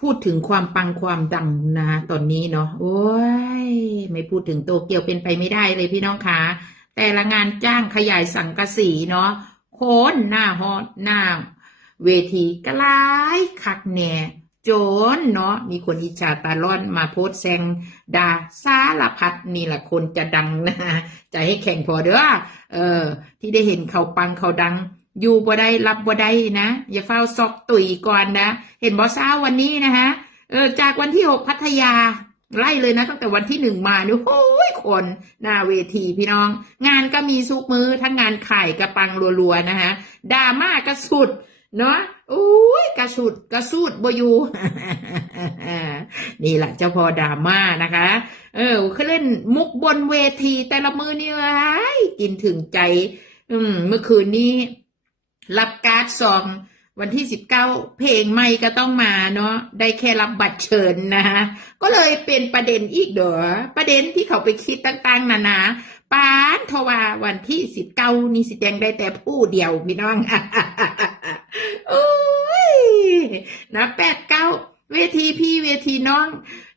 พูดถึงความปังความดังนะตอนนี้เนาะโอ้ย ไม่พูดถึงโตเกียวเป็นไปไม่ได้เลยพี่น้องคะแต่ละงานจ้างขยายสังกะสีเนาะโคนหน้าฮอตหน้า เวทีกระลายคักแหน่โจนเนาะมีคนอิจฉาตาร้อนมาโพสแซงดาสารพัดนี่แหละคนจะดังนะจะให้แข่งพอเด้อเออ ที่ได้เห็นเขาปังเขาดัง อยู่บ่ได้รับบ่ได้นะ อย่าเฝ้าซอกตุ๋ยก่อนนะ เห็นบอสาววันนี้นะฮะเออจากวันที่หกพัทยาไล่เลยนะตั้งแต่วันที่หนึ่งมาเนี่ยโอ้ยคนหน้าเวทีพี่น้อง งานก็มีซุกมือทั้งงานไขายกระปังรัวๆนะฮะดราม่ากระสุดเนาะอุ้ยกระสุดกระสุดบอยู่นี่แหละเจ้าพอดราม่านะคะ เออเขาเล่นมุกบนเวทีแต่ละมือนี่ไอ้ยกินถึงใจ อืมเมื่อคืนนี้ รับการ์ดซองวันที่สิบเก้าเพลงไม่ก็ต้องมาเนาะได้แค่รับบัตรเชิญนะฮะก็เลยเป็นประเด็นอีกเด้อประเด็นที่เขาไปคิดต่างๆนานาปานทว่าวันที่สิบเก้านี่สิแจงได้แต่ผู้เดียวพี่น้องโอ้ยนะแปดเก้าเวทีพี่เวทีน้อง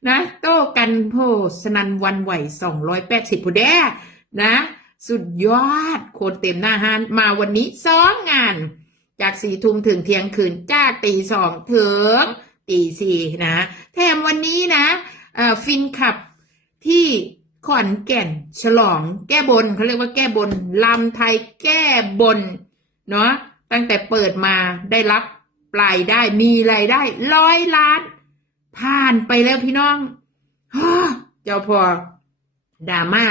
นะ โต้กันโพสนันวันไหวสองร้อยแปดสิบผู้แด้นะ สุดยอด คนเต็มหน้าฮานมาวันนี้สองงาน จากสี่ทุ่มถึงเที่ยงคืนจ้าตีสองถึงตีสี่นะ แถมวันนี้นะฟินขับที่ขอนแก่นฉลองแก้บนเขาเรียกว่าแก้บนลำไทยแก้บนเนาะตั้งแต่เปิดมาได้รับปลายได้มีรายได้ร้อยล้าน ผ่านไปแล้วพี่น้องเจ้าพอดราม่า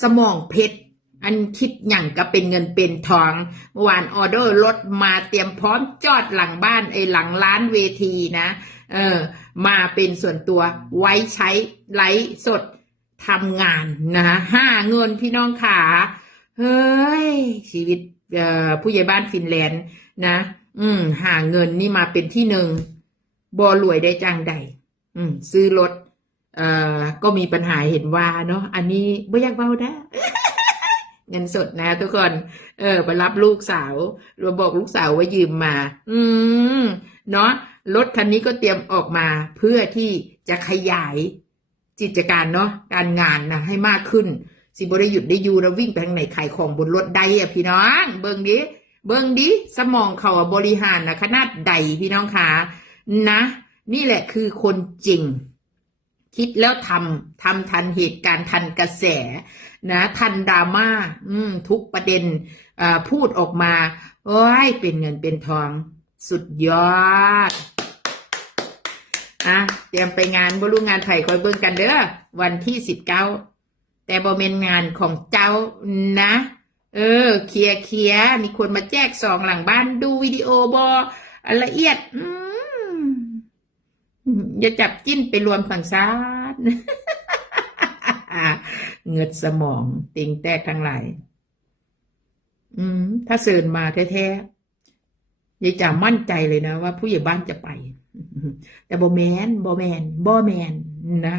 สมองเพชร อันคิดอย่างก็เป็นเงินเป็นทองเมื่อวานออเดอร์รถมาเตรียมพร้อมจอดหลังบ้านไอ้หลังร้านเวทีนะ เออ มาเป็นส่วนตัวไว้ใช้ไลฟ์สดทำงานนะห้าเงินพี่น้องขาเฮ้ย ชีวิตออผู้ใหญ่บ้านฟินแลนด์นะ อืม หาเงินนี่มาเป็นที่หนึ่งบอรวยได้จังใด อืม ซื้อรถเอ่อก็มีปัญหาเห็นว่าเนาะอันนี้ไม่อยากเบานะ เงินสดนะทุกคน เออไปรับลูกสาวเราบอกลูกสาวว่ายืมมา อืม เนาะรถคันนี้ก็เตรียมออกมาเพื่อที่จะขยายกิจการเนาะการงานนะให้มากขึ้น สิบได้หยุดได้อยูแล้ววิ่งไปทางไหนขายของบนรถใดอะพี่น้อง เบิ่งดิเบิ่งดิสมองเขาบริหารนะขนาดใดพี่น้องคะนะ นี่แหละคือคนจริง คิดแล้วทำทำทันเหตุการณ์ทันกระแสนะทันดราม่าทุกประเด็นพูดออกมาโอ้ยเป็นเงินเป็นทอง สุดยอดอะเตรียมไปงานบรู้งานไผ่คอยเบิ่งกันเด้อวันที่สิบเก้าแต่บอเมนงานของเจ้านะ เออเคลียร์เคลียร์มีคนมาแจกซองหลังบ้านดูวิดีโอบอละเอียด อืม อย่าจับจิ้นไปรวมฝั่งซ้ายเงือดสมอง ติงแตกทั้งหลาย อืม ถ้าเสิร์นมาแท้ๆยายจ๋ามั่นใจเลยนะว่าผู้ใหญ่บ้านจะไป แต่บอแมนบอแมนบอแมนนะ